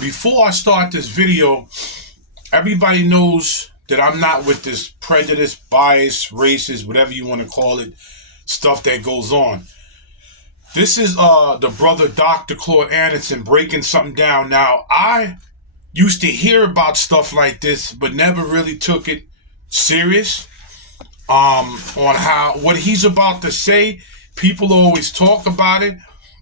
Before I start this video, everybody knows that I'm not with this prejudice, bias, racist, whatever you want to call it, stuff that goes on. This is the brother Dr. Claude Anderson breaking something down. Now, I used to hear about stuff like this, but never really took it serious on how what he's about to say. People always talk about it.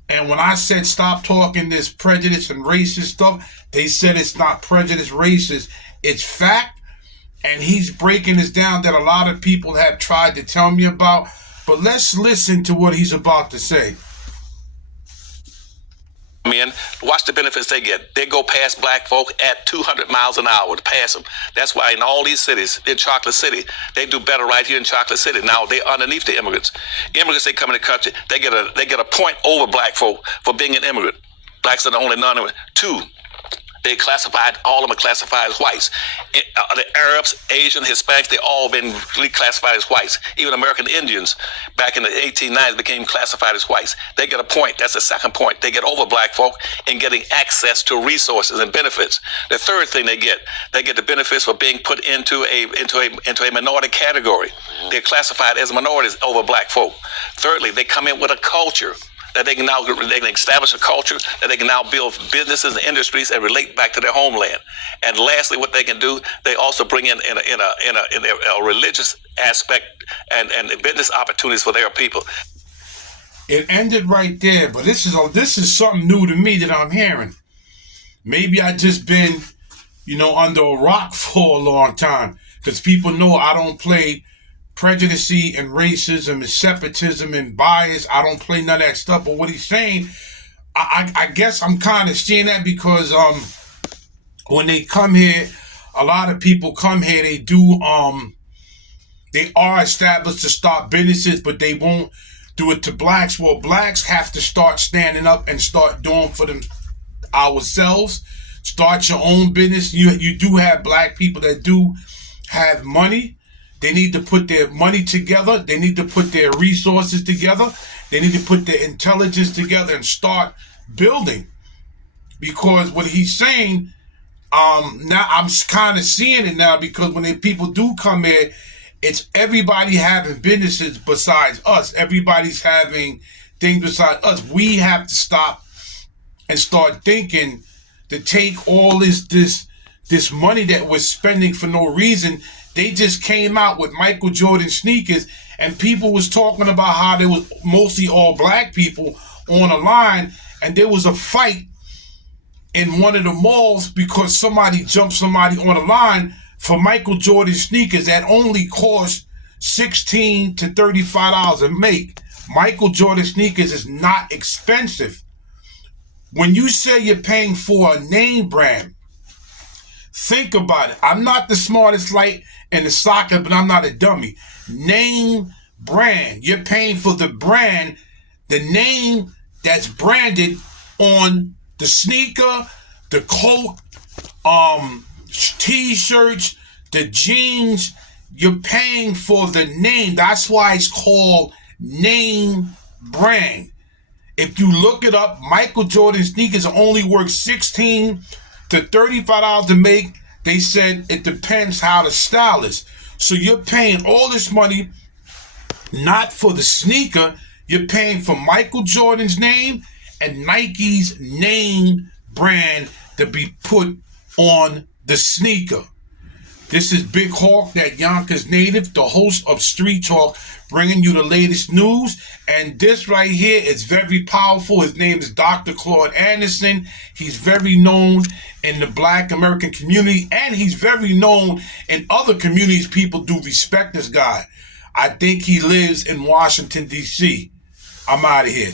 And when I said stop talking this prejudice and racist stuff, they said it's not prejudice, racist. It's fact. And he's breaking this down that a lot of people have tried to tell me about. But let's listen to what he's about to say. Men, watch the benefits they get. They go past black folk at 200 miles an hour to pass them. That's why in all these cities, in Chocolate City, they do better right here in Chocolate City. Now they underneath the immigrants. Immigrants, they come in the country, they get a point over black folk for being an immigrant. Blacks are the only non-immigrant. Two, they classified, all of them are classified as whites. The Arabs, Asian, Hispanics, they all been reclassified as whites. Even American Indians back in the 1890s became classified as whites. They get a point. That's the second point. They get over black folk in getting access to resources and benefits. The third thing they get the benefits for being put into a minority category. They're classified as minorities over black folk. Thirdly, they come in with a culture that they can establish a culture, that they can now build businesses and industries and relate back to their homeland. And lastly, what they can do, they also bring in a religious aspect and business opportunities for their people. It ended right there, but this is something new to me that I'm hearing. Maybe I just been, under a rock for a long time, because people know I don't play prejudice and racism and separatism and bias. I don't play none of that stuff. But what he's saying, I guess I'm kind of seeing that because when they come here, a lot of people come here, they are established to start businesses, but they won't do it to blacks. Well, blacks have to start standing up and start doing for them ourselves. Start your own business. You do have black people that do have money. They need to put their money together. They need to put their resources together. They need to put their intelligence together and start building. Because what he's saying, now I'm kind of seeing it now, because when people do come here, it's everybody having businesses besides us. Everybody's having things besides us. We have to stop and start thinking to take all this money that we're spending for no reason. They just came out with Michael Jordan sneakers, and people was talking about how there was mostly all black people on a line, and there was a fight in one of the malls because somebody jumped somebody on a line for Michael Jordan sneakers that only cost $16 to $35 a make. Michael Jordan sneakers is not expensive. When you say you're paying for a name brand, think about it. I'm not the smartest light in the socket, but I'm not a dummy. Name brand. You're paying for the brand, the name that's branded on the sneaker, the coat, t-shirts, the jeans. You're paying for the name. That's why it's called name brand. If you look it up, Michael Jordan sneakers only worth $16 to $35 to make. They said it depends how the style is. So you're paying all this money not for the sneaker. You're paying for Michael Jordan's name and Nike's name brand to be put on the sneaker. This is Big Hawk, that Yonkers native, the host of Street Talk, bringing you the latest news. And this right here is very powerful. His name is Dr. Claude Anderson. He's very known in the black American community, and he's very known in other communities. People do respect this guy. I think he lives in Washington, D.C. I'm out of here.